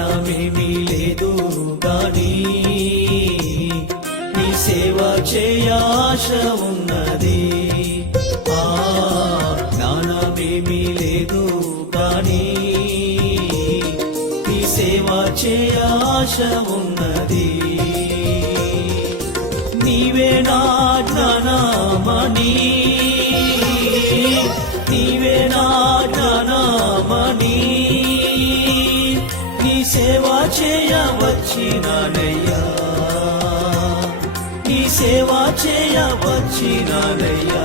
జ్ఞానమేమీ లేదు గాని నీ సేవ చేయ ఆశ ఉన్నది. జ్ఞానమేమీ లేదు గాని నీ సేవ చేయ ఆశ ఉన్నది. నీవే నా జ్ఞానమణి, నీవే నా జ్ఞానమణి, నీ సేవ చేయ వచ్చినానయ్యా, నీ సేవ చేయ వచ్చినానయ్యా.